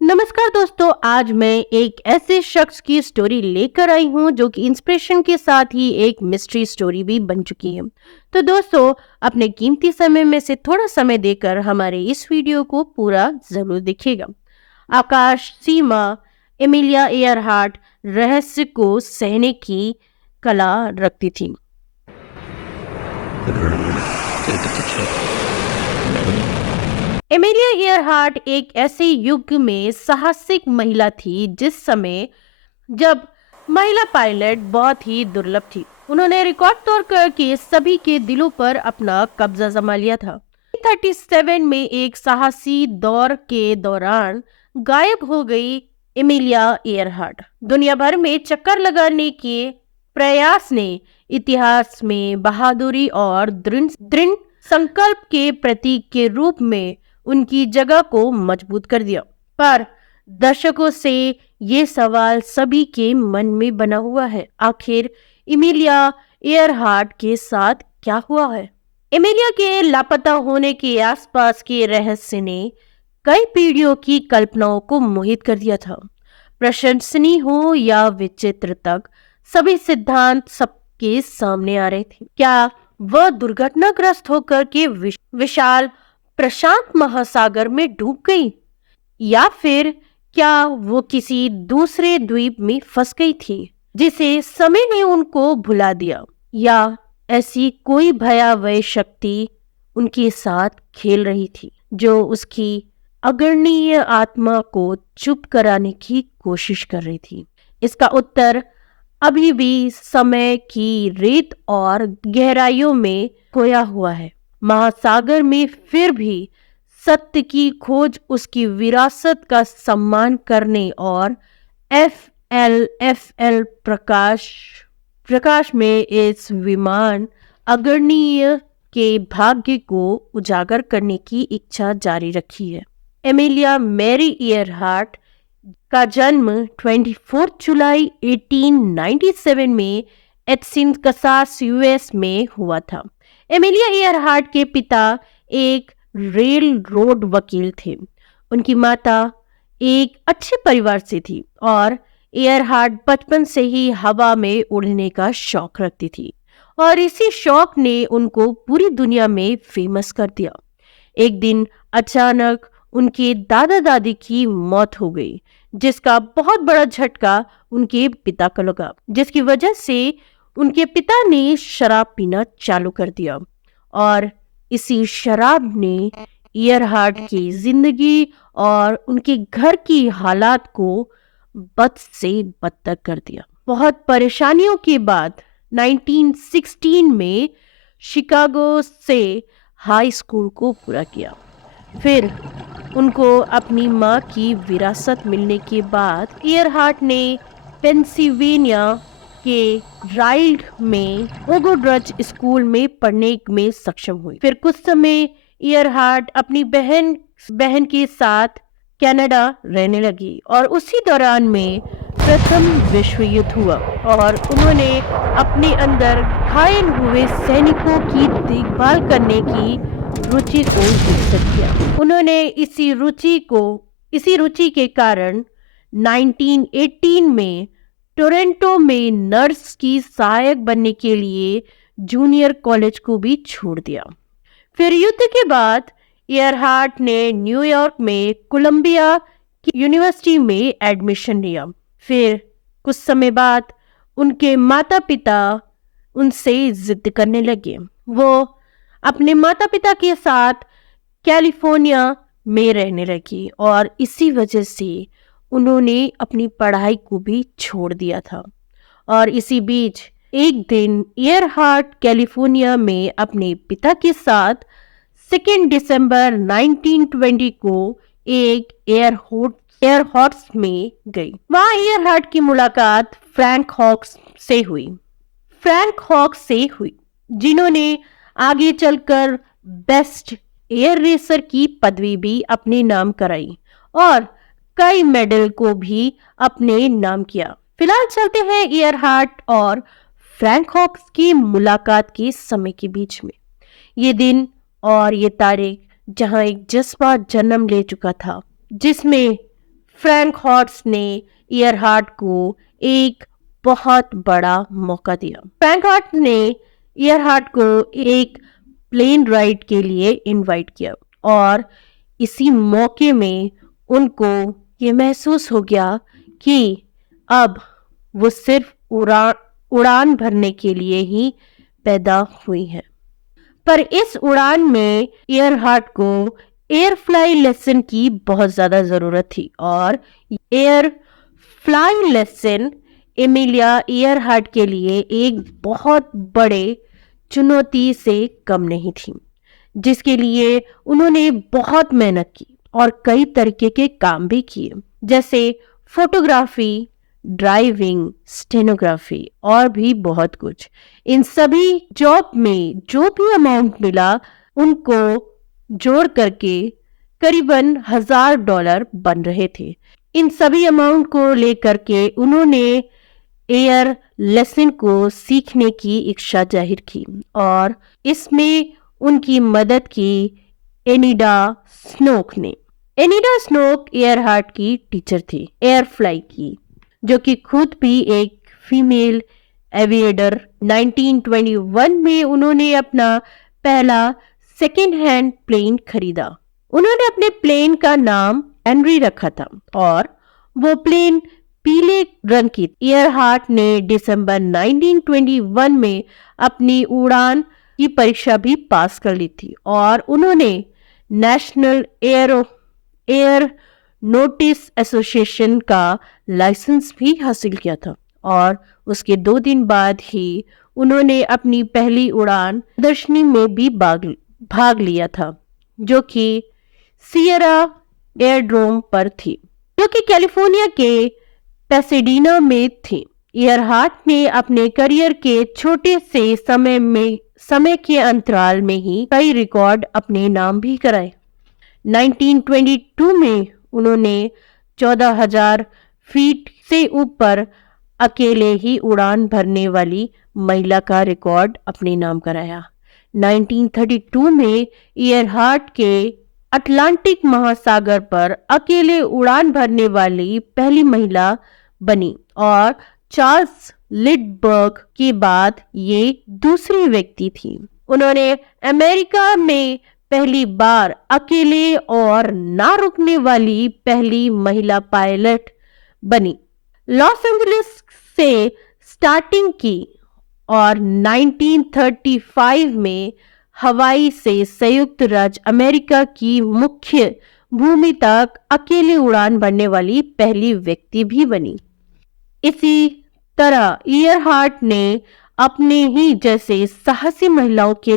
नमस्कार दोस्तों, आज मैं एक ऐसे शख्स की स्टोरी लेकर आई हूँ जो कि इंस्पिरेशन के साथ ही एक मिस्ट्री स्टोरी भी बन चुकी है। तो दोस्तों, अपने कीमती समय में से थोड़ा समय देकर हमारे इस वीडियो को पूरा जरूर देखिएगा। आकाश सीमा एमिलिया एयरहार्ट रहस्य को सहने की कला रखती थी। एमिलिया ईयरहार्ट एक ऐसे युग में साहसिक महिला थी जिस समय जब महिला पायलट बहुत ही दुर्लभ थी। उन्होंने रिकॉर्ड तोड़ करके सभी के दिलों पर अपना कब्जा जमा लिया था। 37 में एक साहसी दौर के दौरान गायब हो गई एमिलिया ईयरहार्ट। दुनिया भर में चक्कर लगाने के प्रयास ने इतिहास में बहादुरी और दृढ़ संकल्प के प्रतीक के रूप में उनकी जगह को मजबूत कर दिया। पर दर्शकों से ये सवाल सभी के मन में बना हुआ है, आखिर एमिलिया एयरहार्ट के साथ क्या हुआ है? एमिलिया के लापता होने के आसपास के रहस्य ने कई पीढ़ियों की कल्पनाओं को मोहित कर दिया था। प्रशंसनीय हो या विचित्र तक सभी सिद्धांत सबके सामने आ रहे थे। क्या वह दुर्घटनाग्रस्त होकर के विशाल प्रशांत महासागर में डूब गई, या फिर क्या वो किसी दूसरे द्वीप में फंस गई थी जिसे समय ने उनको भुला दिया, या ऐसी कोई भयावह शक्ति उनके साथ खेल रही थी जो उसकी अग्रणीय आत्मा को चुप कराने की कोशिश कर रही थी? इसका उत्तर अभी भी समय की रेत और गहराइयों में खोया हुआ है। महासागर में फिर भी सत्य की खोज उसकी विरासत का सम्मान करने और FL प्रकाश में इस विमान अग्रणीय के भाग्य को उजागर करने की इच्छा जारी रखी है। एमिलिया मैरी ईयरहार्ट का जन्म 24 जुलाई 1897 में एटसिन कसास यूएस में हुआ था। एमिलिया ईयरहार्ट के पिता एक रेल रोड वकील थे। उनकी माता एक अच्छे परिवार से थी और ईयरहार्ट बचपन से ही हवा में उड़ने का शौक रखती थी और इसी शौक ने उनको पूरी दुनिया में फेमस कर दिया। एक दिन अचानक उनके दादा दादी की मौत हो गई, जिसका बहुत बड़ा झटका उनके पिता को लगा, जिसकी वजह से उनके पिता ने शराब पीना चालू कर दिया और इसी शराब ने ईयरहार्ट की जिंदगी और उनके घर की हालात को बद से बदतर कर दिया। बहुत परेशानियों के बाद 1916 में शिकागो से हाई स्कूल को पूरा किया। फिर उनको अपनी मां की विरासत मिलने के बाद ईयरहार्ट ने पेंसिल्वेनिया के राइल्ड में ओगोड्रच स्कूल में पढ़ने में सक्षम हुई। फिर कुछ समय ईयरहार्ट अपनी बहन के साथ कनाडा रहने लगी और उसी दौरान में प्रथम विश्व युद्ध हुआ और उन्होंने अपने अंदर घायल हुए सैनिकों की देखभाल करने की रुचि को विकसित किया। उन्होंने इसी रुचि के कारण 1918 में टोरंटो में नर्स की सहायक बनने के लिए जूनियर कॉलेज को भी छोड़ दिया। फिर युद्ध के बाद ईयरहार्ट ने न्यूयॉर्क में कोलंबिया की यूनिवर्सिटी में एडमिशन लिया। फिर कुछ समय बाद उनके माता पिता उनसे जिद करने लगे। वो अपने माता पिता के साथ कैलिफोर्निया में रहने लगी और इसी वजह से उन्होंने अपनी पढ़ाई को भी छोड़ दिया था। और इसी बीच एक दिन ईयरहार्ट कैलिफोर्निया में अपने पिता के साथ 2 दिसंबर 1920 को एक एयरहॉर्स में गई। वहां ईयरहार्ट की मुलाकात फ्रैंक हॉक्स से हुई, जिन्होंने आगे चलकर बेस्ट एयर रेसर की पदवी भी अपने नाम कराई और कई मेडल को भी अपने नाम किया। फिलहाल चलते हैं ईयरहार्ट और फ्रैंक हॉक्स की मुलाकात के समय के बीच में। ये दिन और ये तारीख जहां एक जज्बा जन्म ले चुका था, जिसमें फ्रैंक हॉर्ट्स ने ईयरहार्ट को एक बहुत बड़ा मौका दिया। फ्रैंक हॉर्ट्स ने ईयरहार्ट को एक प्लेन राइड के लिए इनवाइट किया और इसी मौके में उनको ये महसूस हो गया कि अब वो सिर्फ उड़ान भरने के लिए ही पैदा हुई है। पर इस उड़ान में ईयरहार्ट को एयर फ्लाई लेसन की बहुत ज्यादा जरूरत थी और air fly lesson Emilia Earhart के लिए एक बहुत बड़े चुनौती से कम नहीं थी, जिसके लिए उन्होंने बहुत मेहनत की और कई तरीके के काम भी किए, जैसे फोटोग्राफी, ड्राइविंग, स्टेनोग्राफी और भी बहुत कुछ। इन सभी जॉब में जो भी अमाउंट मिला उनको जोड़ करके करीबन $1000 बन रहे थे। इन सभी अमाउंट को लेकर के उन्होंने एयर लेसन को सीखने की इच्छा जाहिर की और इसमें उनकी मदद की एनिडा स्नोक ने। एनिडा स्नोक ईयरहार्ट की टीचर थी एयर फ्लाई की, जो कि खुद भी एक फीमेल एविएटर। 1921 में उन्होंने अपना पहला सेकेंड हैंड प्लेन खरीदा। उन्होंने अपने प्लेन का नाम हेनरी रखा था और वो प्लेन पीले रंग की। ईयरहार्ट ने दिसंबर 1921 में अपनी उड़ान की परीक्षा भी पास कर ली थी और उन्होंने नेशनल एयर नोटिस एसोसिएशन का लाइसेंस भी हासिल किया था और उसके 2 दिन बाद ही उन्होंने अपनी पहली उड़ान प्रदर्शनी में भी भाग लिया था, जो कि सियरा एयरड्रोम पर थी, जो कि कैलिफोर्निया के पैसेडीना में थी। ईयरहार्ट ने अपने करियर के छोटे से समय के अंतराल में ही कई रिकॉर्ड अपने नाम भी कराए। 1922 में उन्होंने 14,000 फीट से ऊपर अकेले ही उड़ान भरने वाली महिला का रिकॉर्ड अपने नाम कराया। 1932 में ईयरहार्ट के अटलांटिक महासागर पर अकेले उड़ान भरने वाली पहली महिला बनी और चार्ल्स लिंडबर्ग के बाद ये दूसरी व्यक्ति थी। उन्होंने अमेरिका में पहली बार अकेले और ना रुकने वाली पहली महिला पायलट बनी। लॉस एंजलिस से स्टार्टिंग की और 1935 में हवाई से संयुक्त राज्य अमेरिका की मुख्य भूमि तक अकेले उड़ान भरने वाली पहली व्यक्ति भी बनी। इसी तरह ईयरहार्ट ने अपने ही जैसे साहसी महिलाओं के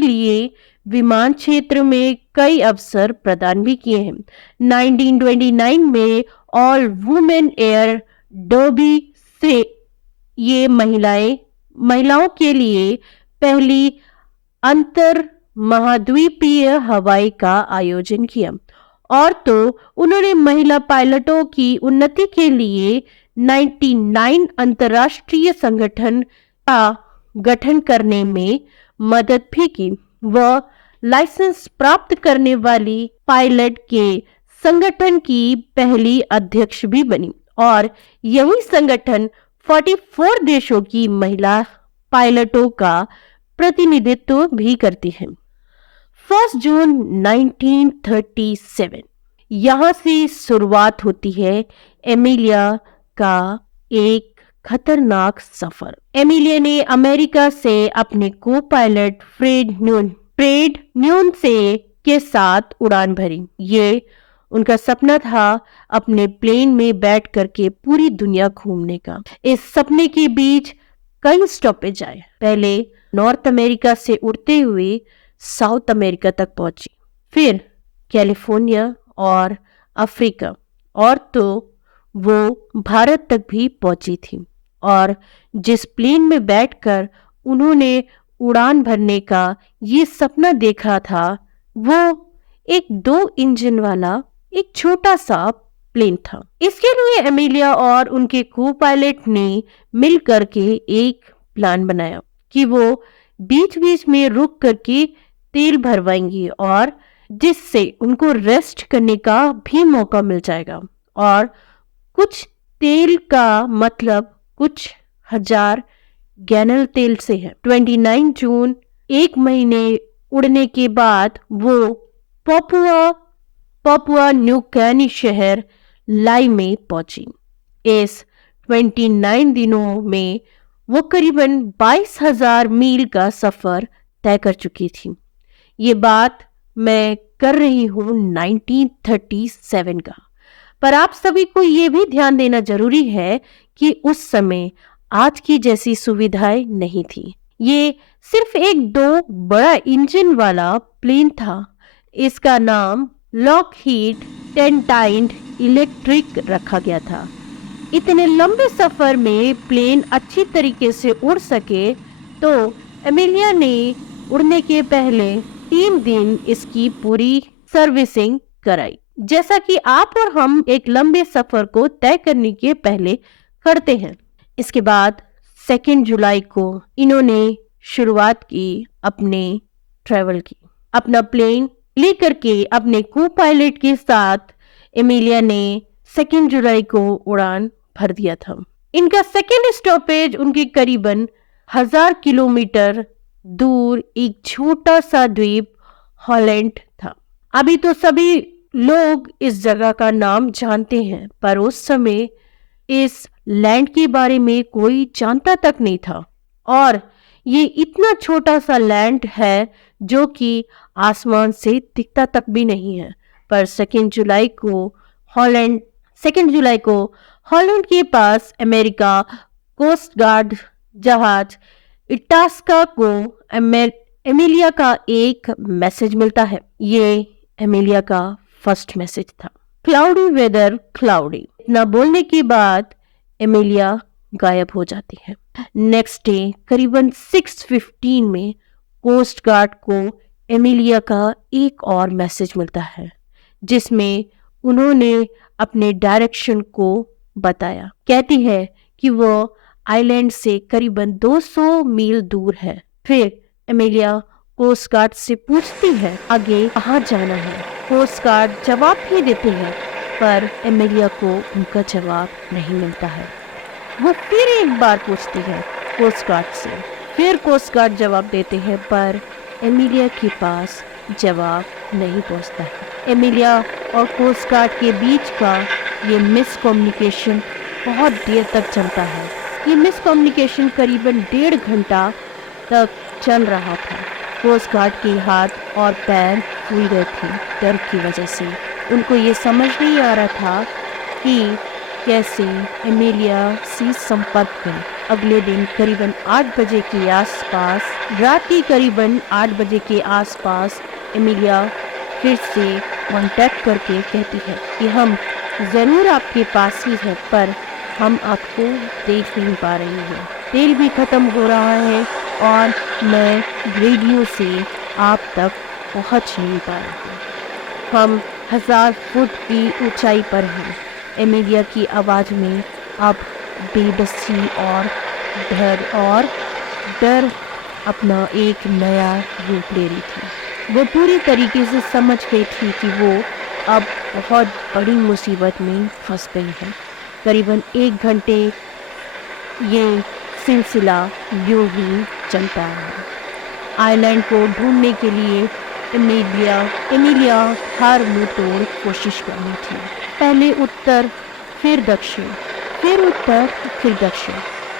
लिए विमान क्षेत्र में कई अवसर प्रदान भी किए हैं। 1929 में ऑल वुमेन एयर डर्बी से ये महिलाओं के लिए पहली अंतर महाद्वीपीय हवाई का आयोजन किया और तो उन्होंने महिला पायलटों की उन्नति के लिए 99 अंतर्राष्ट्रीय संगठन का गठन करने में मदद भी की। वह लाइसेंस प्राप्त करने वाली पायलट के संगठन की पहली अध्यक्ष भी बनी और यही संगठन 44 देशों की महिला पायलटों का प्रतिनिधित्व भी करती है। 1 जून 1937 यहाँ से शुरुआत होती है एमिलिया का एक खतरनाक सफर। एमिलिया ने अमेरिका से अपने को पायलट फ्रेड न्यून के साथ उड़ान भरी। ये उनका सपना था अपने प्लेन में बैठ करके पूरी दुनिया घूमने का। इस सपने के बीच कई स्टॉपेज आए। पहले नॉर्थ अमेरिका से उड़ते हुए साउथ अमेरिका तक पहुंची, फिर कैलिफोर्निया और अफ्रीका और तो वो भारत तक भी पहुंची थी। और जिस प्लेन में बैठकर उन्होंने उड़ान भरने का ये सपना देखा था, वो एक 2 इंजन वाला एक छोटा सा प्लेन था। इसके लिए एमिलिया और उनके को पायलट ने मिल करके एक प्लान बनाया कि वो बीच बीच में रुक करके तेल भरवाएंगी और जिससे उनको रेस्ट करने का भी मौका मिल जाएगा। और कुछ तेल का मतलब कुछ हजार गैलन तेल से है। 29 जून, एक महीने उड़ने के बाद वो पापुआ न्यू गिनी शहर लाई में पहुंची। इस 29 दिनों में वो करीबन 22,000 मील का सफर तय कर चुकी थी। ये बात मैं कर रही हूँ 1937 का। पर आप सभी को ये भी ध्यान देना जरूरी है कि उस समय आज की जैसी सुविधाएं नहीं थी। ये सिर्फ एक दो बड़ा इंजन वाला प्लेन था। इसका नाम लॉकहीड टेंटाइंड इलेक्ट्रिक रखा गया था। इतने लंबे सफर में प्लेन अच्छी तरीके से उड़ सके तो एमिलिया ने उड़ने के पहले 3 दिन इसकी पूरी सर्विसिंग कराई, जैसा कि आप और हम एक लंबे सफर को तय करने के पहले करते हैं। इसके बाद 2 जुलाई को इन्होंने शुरुआत की अपने ट्रैवल की। अपना प्लेन लेकर के अपने को पायलट के साथ एमिलिया ने 2 जुलाई को उड़ान भर दिया था। इनका सेकेंड स्टॉपेज उनके करीबन 1000 किलोमीटर दूर एक छोटा सा द्वीप हॉलैंड था। अभी तो सभी लोग इस जगह का नाम जानते हैं, पर उस समय इस लैंड के बारे में कोई जानता तक नहीं था। और ये इतना छोटा सा लैंड है जो कि आसमान से दिखता तक भी नहीं है। पर 2 जुलाई को हॉलैंड के पास अमेरिका कोस्ट गार्ड जहाज इटास्का को एमिलिया का एक मैसेज मिलता है। ये एमिलिया का फर्स्ट मैसेज था। Cloudy weather, cloudy. इतना बोलने के बाद एमिलिया गायब हो जाती है। नेक्स्ट डे करीबन 6:15 में कोस्ट गार्ड को एमिलिया का एक और मैसेज मिलता है, जिसमें उन्होंने अपने डायरेक्शन को बताया। कहती है कि वो आइलैंड से करीबन 200 मील दूर है। फिर एमिलिया कोस्ट गार्ड से पूछती है आगे कहाँ जाना है। कोस्ट गार्ड जवाब भी देते हैं, पर एमिलिया को उनका जवाब नहीं मिलता है। वो फिर एक बार पूछती है कोस्ट गार्ड से, फिर कोस्ट गार्ड जवाब देते हैं, पर एमिलिया के पास जवाब नहीं पहुंचता है। एमिलिया और कोस्ट गार्ड के बीच का ये मिसकम्युनिकेशन बहुत देर तक चलता है। ये मिसकम्युनिकेशन करीबन 1.5 घंटा तक चल रहा था। कोस्ट गार्ड के हाथ और पैर फूल गए थे डर की वजह से। उनको ये समझ नहीं आ रहा था कि कैसे एमिलिया से संपर्क करें। अगले दिन करीबन 8 बजे के आसपास, रात की करीबन 8 बजे के आसपास एमिलिया फिर से कांटेक्ट करके कहती है कि हम ज़रूर आपके पास ही हैं, पर हम आपको देख नहीं पा रहे हैं। तेल भी ख़त्म हो रहा है और मैं रेडियो से आप तक पहुंच नहीं पा रही हूँ। हम 1000 फुट की ऊंचाई पर हैं। एमिलिया की आवाज़ में अब बेबसी और डर अपना एक नया रूप ले रही थी। वो पूरी तरीके से समझ गई थी कि वो अब बहुत बड़ी मुसीबत में फंस गई है। करीबन 1 घंटे ये सिलसिला यूं ही चलता है। आइलैंड को ढूंढने के लिए एमिलिया हर मुंह तोड़ कोशिश करनी थी। पहले उत्तर, फिर दक्षिण, फिर उत्तर, फिर दक्षिण।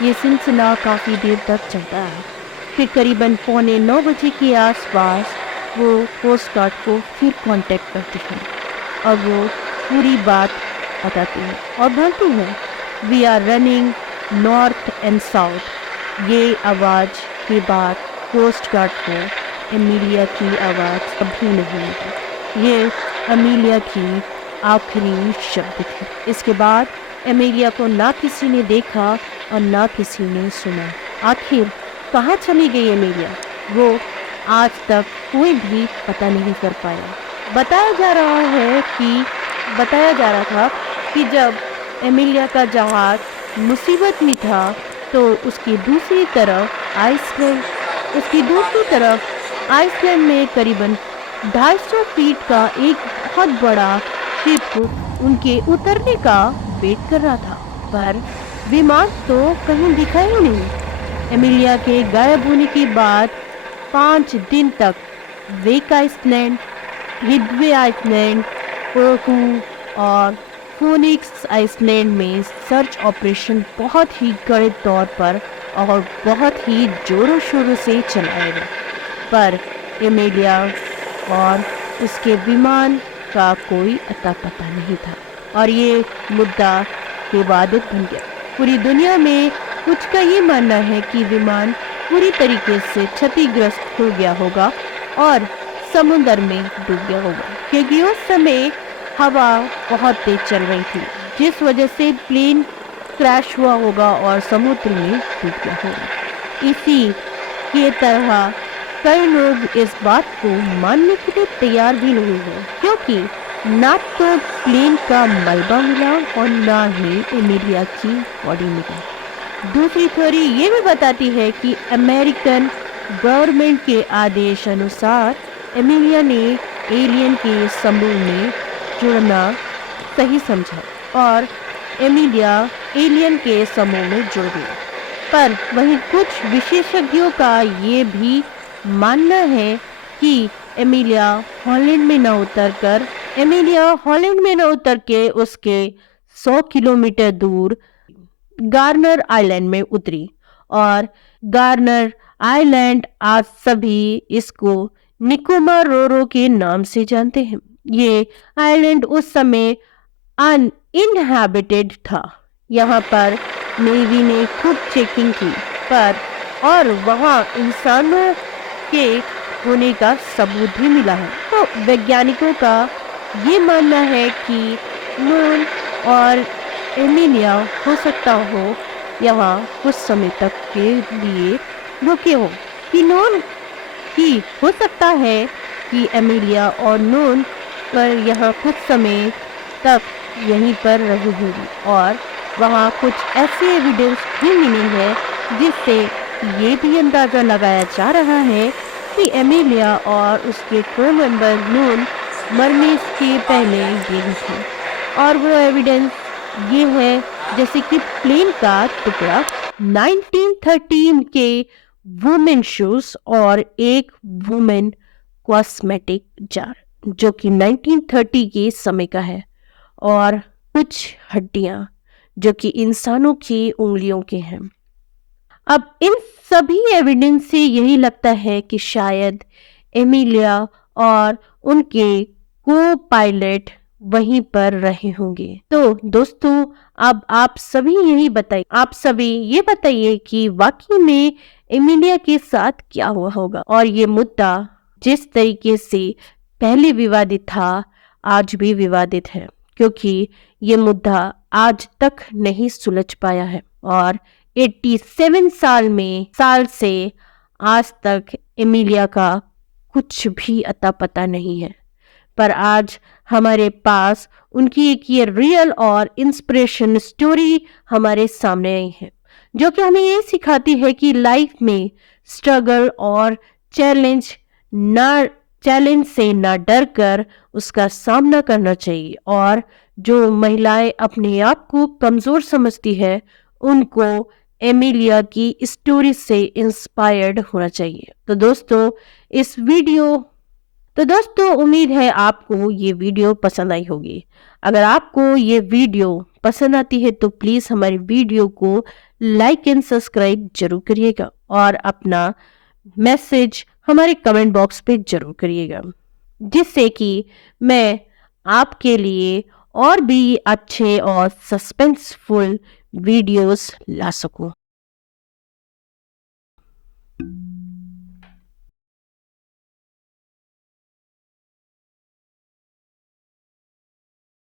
ये सिलसिला काफ़ी देर तक चलता है। फिर करीबन 8:45 बजे के आसपास वो कोस्ट गार्ड को फिर कांटेक्ट करती है और वो पूरी बात बताती है और बोलती है, we are running north and south. ये आवाज़ के बाद कोस्ट गार्ड को एमिलिया की आवाज़ कभी नहीं मिली। ये एमिलिया की आखिरी शब्द थे। इसके बाद एमिलिया को ना किसी ने देखा और ना किसी ने सुना। आखिर कहाँ चली गई एमिलिया, वो आज तक कोई भी पता नहीं कर पाया। बताया जा रहा था कि जब एमिलिया का जहाज मुसीबत में था तो उसकी दूसरी तरफ आइसलैंड में करीबन 250 फीट का एक बहुत बड़ा शिप उनके उतरने का वेट कर रहा था, पर विमान तो कहीं दिखाई ही नहीं। एमिलिया के गायब होने के बाद 5 दिन तक वेक आइसलैंड, हिडवे आइसलैंड, ओहू और फोनिक्स आइसलैंड में सर्च ऑपरेशन बहुत ही कड़े तौर पर और बहुत ही जोरों शोरों से चलाया गया, पर एमिलिया और उसके विमान का कोई अता पता नहीं था और ये मुद्दा विवादित बन गया। पूरी दुनिया में कुछ का ये मानना है कि विमान पूरी तरीके से क्षतिग्रस्त हो गया होगा और समुद्र में डूब गया होगा, क्योंकि उस समय हवा बहुत तेज चल रही थी, जिस वजह से प्लेन क्रैश हुआ होगा और समुद्र में डूब गया होगा। इसी के तरह कई लोग इस बात को मानने के लिए तैयार भी नहीं है, क्योंकि ना तो प्लेन का मलबा मिला और ना ही एमिलिया की बॉडी मिली। दूसरी थ्योरी ये भी बताती है कि अमेरिकन गवर्नमेंट के आदेश अनुसार एमिलिया ने एलियन के समूह में जुड़ना सही समझा और एमिलिया एलियन के समूह में जुड़ गई। पर वहीं कुछ विशेषज्ञों का ये भी मानना है कि एमिलिया हॉलैंड में न उतर के उसके 100 किलोमीटर दूर गार्नर आइलैंड में उतरी और गार्नर आइलैंड आज सभी इसको निकोबार रोरो के नाम से जानते हैं। ये आइलैंड उस समय अनइनहैबिटेड था। यहाँ पर नेवी ने खूब चेकिंग की, पर और वहाँ इंसानों के होने का सबूत भी मिला है। तो वैज्ञानिकों का ये मानना है कि नून और एमिलिया हो सकता हो यहाँ कुछ समय तक के लिए रुके हो, कि हो सकता है कि एमिलिया और नून पर यहाँ कुछ समय तक यहीं पर रही होगी और वहाँ कुछ ऐसी एविडेंस भी मिली है जिससे ये भी अंदाजा लगाया जा रहा है कि एमिलिया और उसके क्रू मेंबर नून मरने के पहले यही थे। और वो एविडेंस ये है जैसे कि प्लेन का टुकड़ा, 1913 के वुमेन शूज और एक वुमेन कॉस्मेटिक जार जो कि 1930 के समय का है, और कुछ हड्डियां जो कि इंसानों की उंगलियों के हैं। अब इन सभी एविडेंस से यही लगता है कि शायद एमिलिया और उनके को पायलट वहीं पर रहे होंगे। तो दोस्तों, अब आप सभी ये बताइए कि वाकई में एमिलिया के साथ क्या हुआ होगा। और ये मुद्दा जिस तरीके से पहले विवादित था, आज भी विवादित है, क्योंकि ये मुद्दा आज तक नहीं सुलझ पाया है और 87 साल से आज तक एमिलिया का कुछ भी अता पता नहीं है। पर आज हमारे पास उनकी एक ये रियल और इंस्पिरेशन स्टोरी हमारे सामने आई है, जो कि हमें ये सिखाती है कि लाइफ में स्ट्रगल और चैलेंज से ना डर कर उसका सामना करना चाहिए, और जो महिलाएं अपने आप को कमजोर समझती है उनको एमिलिया की स्टोरी से इंस्पायर्ड होना चाहिए। तो दोस्तों उम्मीद है आपको ये वीडियो पसंद आई होगी। अगर आपको ये वीडियो पसंद आती है तो प्लीज़ हमारी वीडियो को लाइक एंड सब्सक्राइब जरूर करिएगा और अपना मैसेज हमारे कमेंट बॉक्स पे जरूर करिएगा, जिससे कि मैं आपके लिए और भी अच्छे और सस्पेंसफुल वीडियोस ला सकूं।